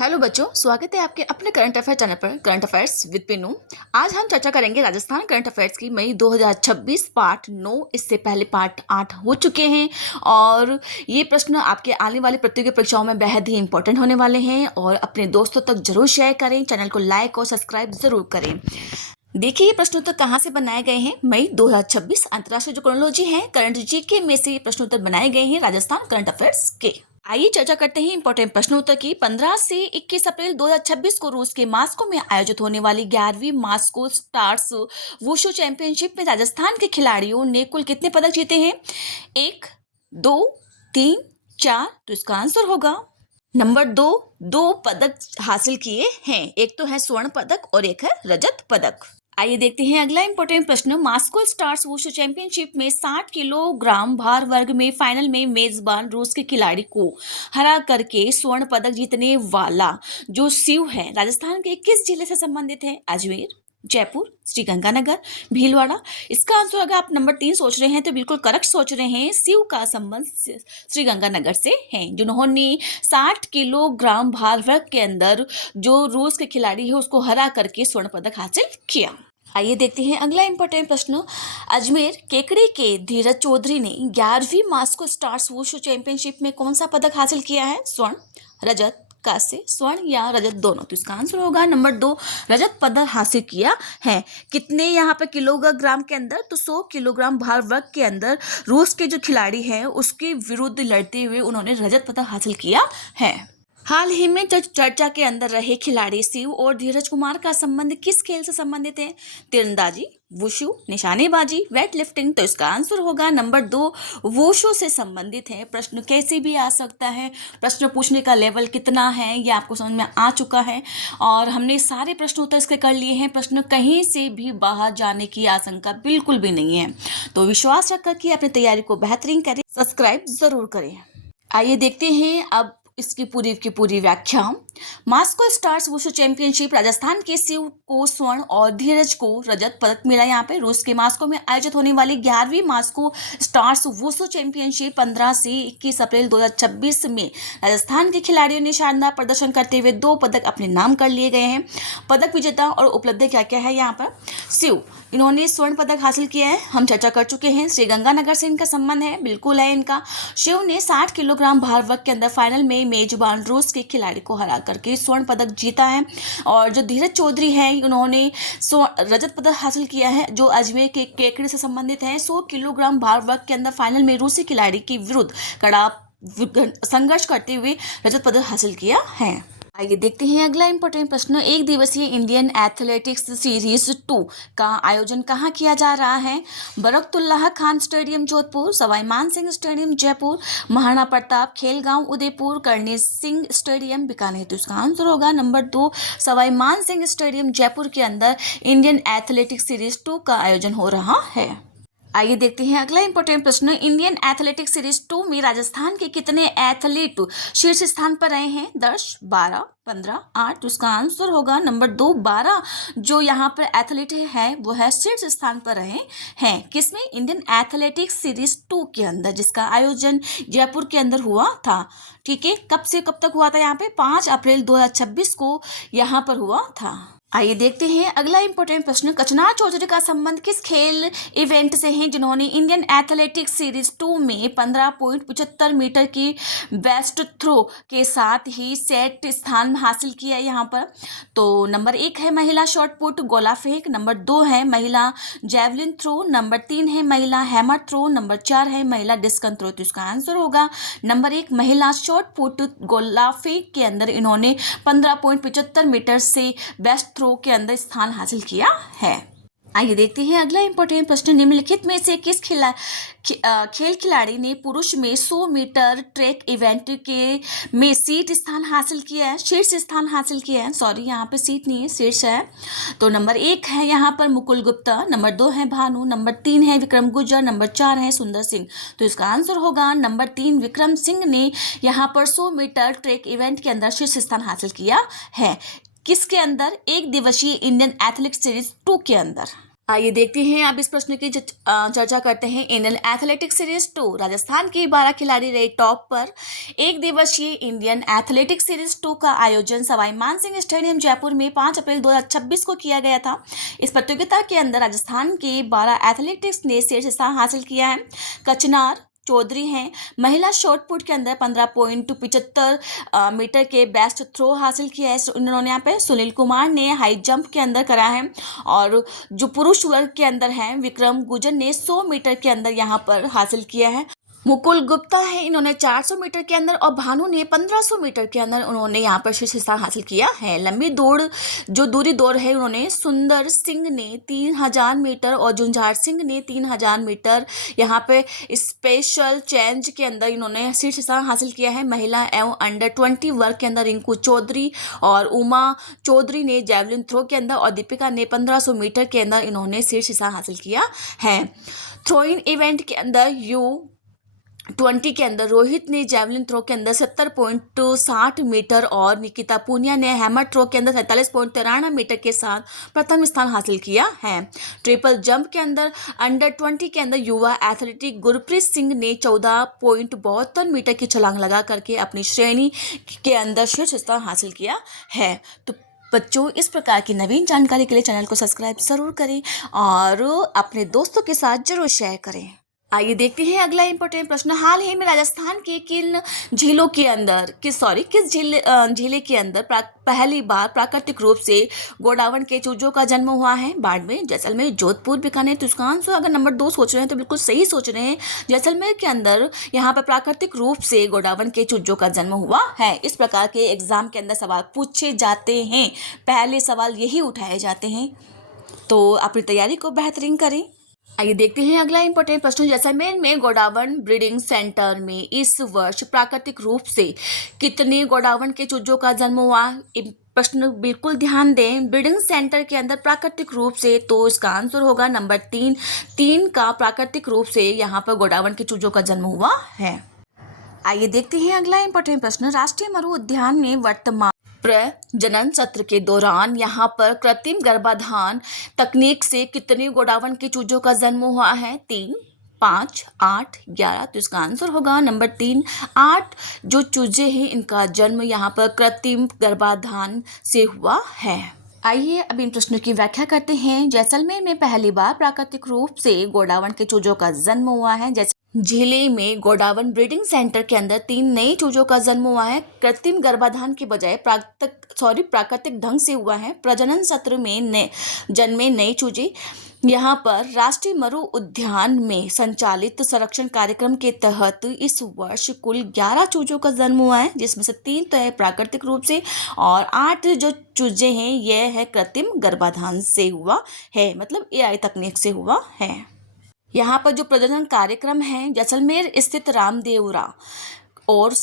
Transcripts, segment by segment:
Hello बच्चों, स्वागत है आपके अपने करंट अफेयर चैनल पर करंट अफेयर्स विद पिनू। आज हम चर्चा करेंगे राजस्थान करंट अफेयर्स की मई 2026 पार्ट 9। इससे पहले पार्ट 8 हो चुके हैं और ये प्रश्न आपके आने वाली प्रतियोगी परीक्षाओं में बेहद ही इंपॉर्टेंट होने वाले हैं और अपने दोस्तों तक जरूर शेयर करें, चैनल को लाइक और सब्सक्राइब जरूर करें। देखिए ये प्रश्नोत्तर कहाँ से बनाए गए हैं। मई 2026 अंतर्राष्ट्रीय जो क्रोनोलॉजी है करंट जीके में से ये प्रश्नोत्तर बनाए गए हैं राजस्थान करंट अफेयर्स के। आइए चर्चा करते हैं इंपॉर्टेंट प्रश्नोत्तर की। 15 से 21 अप्रैल 2026 को रूस के मास्को में आयोजित होने वाली 11वीं मास्को स्टार्स वुशु चैंपियनशिप में राजस्थान के खिलाड़ियों ने कुल कितने पदक जीते हैं? 1, 2, 3, 4। तो इसका आंसर होगा नंबर 2। 2 पदक हासिल किए हैं, एक तो है स्वर्ण पदक और एक है रजत पदक। आइए देखते हैं अगला इंपॉर्टेंट प्रश्न। मास्को स्टार्स वुशु चैंपियनशिप में 60 किलोग्राम भार वर्ग में फाइनल में मेजबान रूस के खिलाड़ी को हरा करके स्वर्ण पदक जीतने वाला जो शिव है राजस्थान के किस जिले से संबंधित है? अजमेर, जयपुर, श्रीगंगानगर, भीलवाड़ा। इसका आंसर अगर आप नंबर 3 सोच रहे हैं तो बिल्कुल करेक्ट सोच रहे हैं। शिव का संबंध श्रीगंगानगर से है, जिन्होंने 60 किलोग्राम भार वर्ग के अंदर जो रूस के खिलाड़ी है उसको हरा करके स्वर्ण पदक हासिल किया। आइए देखते हैं अगला इंपॉर्टेंट प्रश्न। अजमेर केकड़ी के धीरज चौधरी ने 11वीं मास्को स्टार्स वुशु चैंपियनशिप में कौन सा पदक हासिल किया है? स्वर्ण, रजत, कांस्य, स्वर्ण या रजत दोनों। तो इसका आंसर होगा नंबर 2, रजत पदक हासिल किया है। कितने यहाँ पे किलोग्राम के अंदर? तो 100 किलोग्राम भार वर्ग के अंदर रूस के जो खिलाड़ी हैं उसके विरुद्ध लड़ते हुए उन्होंने रजत पदक हासिल किया है। हाल ही में चर्चा के अंदर रहे खिलाड़ी शिव और धीरज कुमार का संबंध किस खेल से संबंधित है? तीरंदाजी, वुशु, निशानेबाजी, वेट लिफ्टिंग। तो इसका आंसर होगा नंबर 2, वुशु से संबंधित है। प्रश्न कैसे भी आ सकता है, प्रश्न पूछने का लेवल कितना है ये आपको समझ में आ चुका है और हमने सारे प्रश्न उत्तर इसके कर लिए हैं। प्रश्न कहीं से भी बाहर जाने की आशंका बिल्कुल भी नहीं है, तो विश्वास रखकर कि अपनी तैयारी को बेहतरीन करें, सब्सक्राइब जरूर करें। आइए देखते हैं अब इसकी पूरी व्याख्या। Moscow stars wushu championship Rajasthan के शिव को स्वर्ण और धीरज को रजत पदक मिला। यहाँ पे रूस के मास्को में आयोजित होने वाली 11वीं मास्को स्टार्स वुशु चैंपियनशिप 15 से 21 अप्रैल 2026 में राजस्थान के खिलाड़ियों ने शानदार प्रदर्शन करते हुए 2 पदक अपने नाम कर लिए गए हैं। पदक विजेता और उपलब्धि क्या क्या है? यहाँ पर शिव, इन्होंने स्वर्ण पदक हासिल किया है, हम चर्चा कर चुके हैं। श्रीगंगानगर से इनका संबंध है, बिल्कुल है इनका। शिव ने 60 किलोग्राम भार वर्ग के अंदर फाइनल में मेजबान रूस के खिलाड़ी को हरा करके स्वर्ण पदक जीता है। और जो धीरज चौधरी हैं उन्होंने रजत पदक हासिल किया है, जो अजमेर के केकड़ी से संबंधित है। 100 किलोग्राम भार वर्ग के अंदर फाइनल में रूसी खिलाड़ी के विरुद्ध कड़ा संघर्ष करते हुए रजत पदक हासिल किया है। आइए देखते हैं अगला इंपॉर्टेंट प्रश्न। एक दिवसीय इंडियन एथलेटिक्स सीरीज 2 का आयोजन कहाँ किया जा रहा है? Barkatullah Khan stadium Jodhpur, Sawai Mansingh stadium Jaipur, Maharana Pratap Khelgaon Udaipur, Karnel Singh stadium Bikaner. तो इसका आंसर होगा नंबर 2, सवाई मानसिंह स्टेडियम जयपुर के अंदर इंडियन एथलेटिक्स सीरीज 2 का आयोजन हो रहा है। आइए देखते हैं अगला इंपॉर्टेंट प्रश्न। इंडियन एथलेटिक्स सीरीज 2 में राजस्थान के कितने एथलीट शीर्ष स्थान पर रहे हैं? 10, 12, 15, 8। तो इसका आंसर होगा नंबर 2, 12 जो यहाँ पर एथलीट है वो है शीर्ष स्थान पर रहे हैं। किसमें? इंडियन एथलेटिक्स सीरीज 2 के अंदर, जिसका आयोजन जयपुर के अंदर हुआ था। ठीक है, कब से कब तक हुआ था? यहाँ पे 5 अप्रैल 2026 को यहाँ पर हुआ था। आइए देखते हैं अगला इंपॉर्टेंट प्रश्न। कचनार चौधरी का संबंध किस खेल इवेंट से है जिन्होंने इंडियन एथलेटिक्स सीरीज 2 में 15.75 मीटर की बेस्ट थ्रो के साथ ही सेट स्थान हासिल किया है? यहाँ पर तो नंबर 1 है महिला शॉट पुट गोला फेंक, नंबर 2 है महिला जैवलिन थ्रो, नंबर 3 है महिला हैमर थ्रो, नंबर 4 है महिला डिस्कन थ्रो। तो इसका आंसर होगा नंबर 1 महिला शॉट पुट गोला फेंक के अंदर इन्होंने 15.75 मीटर से बेस्ट थ्रो के अंदर स्थान हासिल किया है। आइए देखते हैं अगला इंपॉर्टेंट प्रश्न। निम्नलिखित में से किस खेल खिलाड़ी ने पुरुष में 100 मीटर ट्रैक इवेंट के में शीर्ष स्थान हासिल किया है? शीर्ष स्थान हासिल किया है, सॉरी यहाँ पे सीट नहीं है, शीर्ष है। तो नंबर 1 है यहाँ पर मुकुल गुप्ता, नंबर 2 है भानु, नंबर 3 है विक्रम गुर्जर, नंबर 4 है सुंदर सिंह। तो इसका आंसर होगा नंबर 3 विक्रम सिंह ने यहाँ पर 100 मीटर ट्रैक इवेंट के अंदर शीर्ष स्थान हासिल किया है। किसके अंदर? एक दिवसीय इंडियन एथलेटिक्स सीरीज 2 के अंदर। आइए देखते हैं अब इस प्रश्न की चर्चा करते हैं। इंडियन एथलेटिक्स सीरीज 2 राजस्थान के 12 खिलाड़ी रहे टॉप पर। एक दिवसीय इंडियन एथलेटिक्स सीरीज 2 का आयोजन सवाई मानसिंह स्टेडियम जयपुर में 5 अप्रैल 2026 को किया गया था। इस प्रतियोगिता के अंदर राजस्थान के 12 एथलेटिक्स ने शीर्ष स्थान हासिल किया है। कचनार चौधरी हैं। महिला शॉट पुट के अंदर 15.75 मीटर के बेस्ट थ्रो हासिल किया है इन्होंने यहाँ पे। सुनील कुमार ने हाई जंप के अंदर करा है। और जो पुरुष वर्ग के अंदर हैं विक्रम गुजर ने 100 मीटर के अंदर यहाँ पर हासिल किया है। मुकुल गुप्ता है, इन्होंने 400 मीटर के अंदर और भानु ने 1500 मीटर के अंदर उन्होंने यहाँ पर शीर्ष स्थान हासिल किया है। लंबी दौड़ जो दूरी दौड़ है उन्होंने सुंदर सिंह ने 3000 मीटर और जुंझार सिंह ने 3000 मीटर यहाँ पे स्पेशल चेंज के अंदर इन्होंने शीर्ष स्थान हासिल किया है। महिला एवं अंडर 20 वर्ग के अंदर रिंकू चौधरी और उमा चौधरी ने जैवलिन थ्रो के अंदर और दीपिका ने 1500 मीटर के अंदर इन्होंने शीर्ष स्थान हासिल किया है। थ्रोइंग इवेंट के अंदर U20 के अंदर रोहित ने जैवलिन थ्रो के अंदर 70.60 मीटर और निकिता पूनिया ने हैमर थ्रो के अंदर 47.93 मीटर के साथ प्रथम स्थान हासिल किया है। ट्रिपल जंप के अंदर अंडर 20 के अंदर युवा एथलेटिक गुरप्रीत सिंह ने 14.72 मीटर की छलांग लगा करके अपनी श्रेणी के अंदर शीर्ष स्थान हासिल किया है। तो बच्चों, इस प्रकार की नवीन जानकारी के लिए चैनल को सब्सक्राइब जरूर करें और अपने दोस्तों के साथ जरूर शेयर करें। आइए देखते हैं अगला इंपॉर्टेंट प्रश्न। हाल ही में राजस्थान के किन झीलों के अंदर किस झीले के अंदर पहली बार प्राकृतिक रूप से गोडावण के चूजों का जन्म हुआ है? बाड़मेर, जैसलमेर, जोधपुर, बीकानेर। तो इसका आंसर अगर नंबर 2 सोच रहे हैं तो बिल्कुल सही सोच रहे हैं। जैसलमेर के अंदर यहाँ पर प्राकृतिक रूप से गोडावण के चूजों का जन्म हुआ है। इस प्रकार के एग्जाम के अंदर सवाल पूछे जाते हैं, पहले सवाल यही उठाए जाते हैं, तो अपनी तैयारी को बेहतरीन करें। आइए देखते हैं अगला इंपॉर्टेंट प्रश्न। जैसलमेर में गोडावण ब्रीडिंग सेंटर में इस वर्ष प्राकृतिक रूप से कितने गोडावण के चूजों का जन्म हुआ? प्रश्न बिल्कुल ध्यान दें। ब्रीडिंग सेंटर के अंदर प्राकृतिक रूप से, तो इसका आंसर होगा नंबर 3 का प्राकृतिक रूप से यहाँ पर गोडावण के चूजों का जन्म हुआ है। आइए देखते हैं अगला इंपॉर्टेंट प्रश्न। राष्ट्रीय मरु उद्यान में वर्तमान प्रजनन सत्र के दौरान यहाँ पर कृत्रिम गर्भाधान तकनीक से कितने गोडावण के चूजों का जन्म हुआ है? 3, 5, 8, 11। तो इसका आंसर होगा नंबर 3, 8 जो चूजे हैं इनका जन्म यहाँ पर कृत्रिम गर्भाधान से हुआ है। आइए अब इन प्रश्नों की व्याख्या करते हैं। जैसलमेर में पहली बार प्राकृतिक रूप से गोडावण के चूजों का जन्म हुआ है। जैसे जिले में गोडावण ब्रीडिंग सेंटर के अंदर 3 नए चूजों का जन्म हुआ है। कृत्रिम गर्भाधान के बजाय प्राकृतिक ढंग से हुआ है। प्रजनन सत्र में जन्मे नए चूजे। यहाँ पर राष्ट्रीय मरु उद्यान में संचालित संरक्षण कार्यक्रम के तहत इस वर्ष कुल 11 चूजों का जन्म हुआ है, जिसमें से 3 तो है प्राकृतिक रूप से और 8 जो चूजे हैं यह है कृत्रिम गर्भाधान से हुआ है, मतलब AI तकनीक से हुआ है। यहाँ पर जो प्रजनन कार्यक्रम है जैसलमेर स्थित रामदेवरा और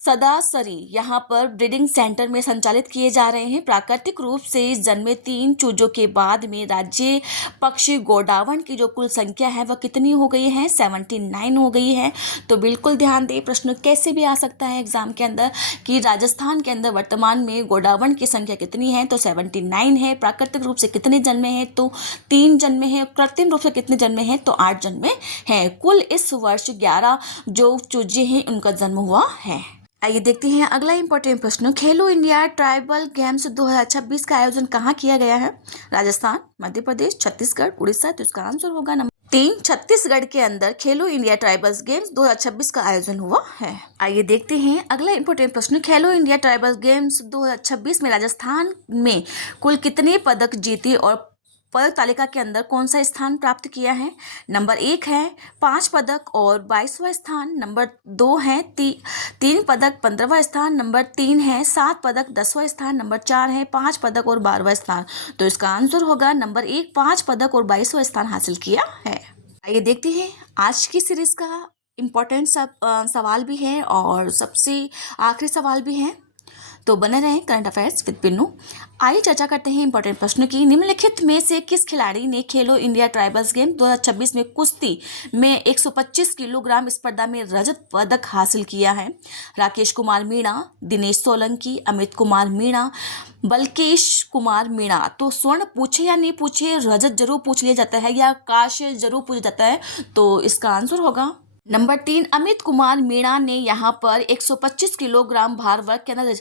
सदासरी यहाँ पर ब्रीडिंग सेंटर में संचालित किए जा रहे हैं। प्राकृतिक रूप से जन्मे 3 चूजों के बाद में राज्य पक्षी गोडावण की जो कुल संख्या है वह कितनी हो गई है? 79 हो गई है। तो बिल्कुल ध्यान दें, प्रश्न कैसे भी आ सकता है एग्जाम के अंदर कि राजस्थान के अंदर वर्तमान में गोडावण की संख्या कितनी है? तो 79 है। प्राकृतिक रूप से कितने जन्मे हैं? तो 3 जन्मे हैं। कृत्रिम रूप से कितने जन्मे हैं? तो 8 जन्मे हैं। कुल इस वर्ष 11 जो चूजे हैं उनका जन्म हुआ है। आइए देखते हैं अगला इंपॉर्टेंट प्रश्न। खेलो इंडिया ट्राइबल गेम्स 2026 का आयोजन कहाँ किया गया है? राजस्थान, मध्य प्रदेश, छत्तीसगढ़, उड़ीसा। तो इसका आंसर होगा नंबर 3 छत्तीसगढ़ के अंदर खेलो इंडिया ट्राइबल्स गेम्स 2026 का आयोजन हुआ है। आइए देखते हैं अगला इंपॉर्टेंट प्रश्न। खेलो इंडिया ट्राइबल्स गेम्स 2026 में राजस्थान में कुल कितने पदक जीते और पदक तालिका के अंदर कौन सा स्थान प्राप्त किया है? नंबर 1 है 5 पदक और 22वां स्थान। नंबर 2 है 3 पदक 15वां स्थान। नंबर 3 है 7 पदक 10वां स्थान। नंबर 4 है 5 पदक और 12वां स्थान। तो इसका आंसर होगा नंबर 1 5 पदक और 22वां स्थान हासिल किया है। आइए देखते हैं आज की सीरीज का इम्पोर्टेंट सवाल भी है और सबसे आखिरी सवाल भी है। तो बने रहें करंट अफेयर्स विद पिन्नू। आइए चर्चा करते हैं इंपॉर्टेंट प्रश्नों की। निम्नलिखित में से किस खिलाड़ी ने खेलो इंडिया ट्राइबल्स गेम 2026 में कुश्ती में 125 किलोग्राम स्पर्धा में रजत पदक हासिल किया है? राकेश कुमार मीणा, दिनेश सोलंकी, अमित कुमार मीणा, बल्केश कुमार मीणा। तो स्वर्ण पूछे या नहीं पूछे, रजत जरूर पूछ लिया जाता है या कांस्य जरूर पूछा जाता है, तो इसका आंसर होगा नंबर 3 अमित कुमार मीणा ने यहाँ पर 125 किलोग्राम भार वर्ग के अंदर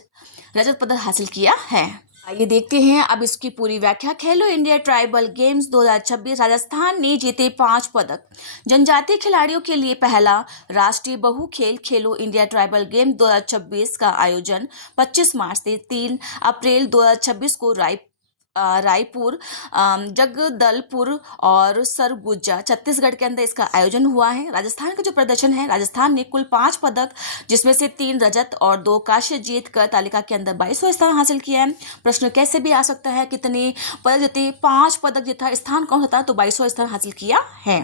रजत पदक हासिल किया है। आइए देखते हैं अब इसकी पूरी व्याख्या। खेलो इंडिया ट्राइबल गेम्स 2026 राजस्थान ने जीते 5 पदक। जनजातीय खिलाड़ियों के लिए पहला राष्ट्रीय बहु खेल खेलो इंडिया ट्राइबल गेम 2026 का आयोजन 25 मार्च से 3 अप्रैल 2026 को रायपुर, जगदलपुर और सरगुजा छत्तीसगढ़ के अंदर इसका आयोजन हुआ है। राजस्थान का जो प्रदर्शन है, राजस्थान ने कुल 5 पदक जिसमें से 3 रजत और 2 कांस्य जीत कर तालिका के अंदर 22वां स्थान हासिल किया है। प्रश्न कैसे भी आ सकता है, कितने पदक जीते? 5 पदक जीता, स्थान कौन सा था? तो 22वां स्थान हासिल किया है।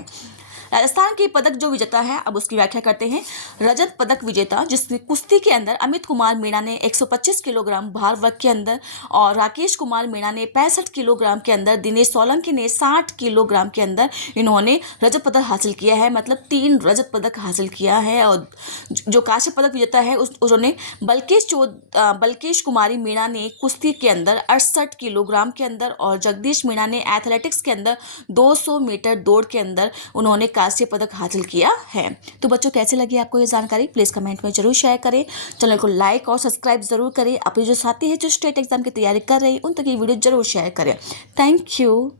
राजस्थान की पदक जो विजेता है, अब उसकी व्याख्या करते हैं। रजत पदक विजेता जिसमें कुश्ती के अंदर अमित कुमार मीणा ने 125 किलोग्राम भार वर्ग के अंदर और राकेश कुमार मीणा ने 65 किलोग्राम के अंदर, दिनेश सोलंकी ने 60 किलोग्राम के अंदर इन्होंने रजत पदक हासिल किया है। मतलब 3 रजत पदक हासिल किया है। और जो कांस्य पदक विजेता है उन्होंने बल्केश कुमारी मीणा ने कुश्ती के अंदर 68 किलोग्राम के अंदर और जगदीश मीणा ने एथलेटिक्स के अंदर 200 मीटर दौड़ के अंदर उन्होंने कांस्य पदक हासिल किया है। तो बच्चों, कैसे लगी आपको ये जानकारी? प्लीज़ कमेंट में जरूर शेयर करें। चैनल को लाइक और सब्सक्राइब जरूर करें। अपने जो साथी है जो स्टेट एग्जाम की तैयारी कर रहे हैं उन तक ये वीडियो जरूर शेयर करें। Thank you.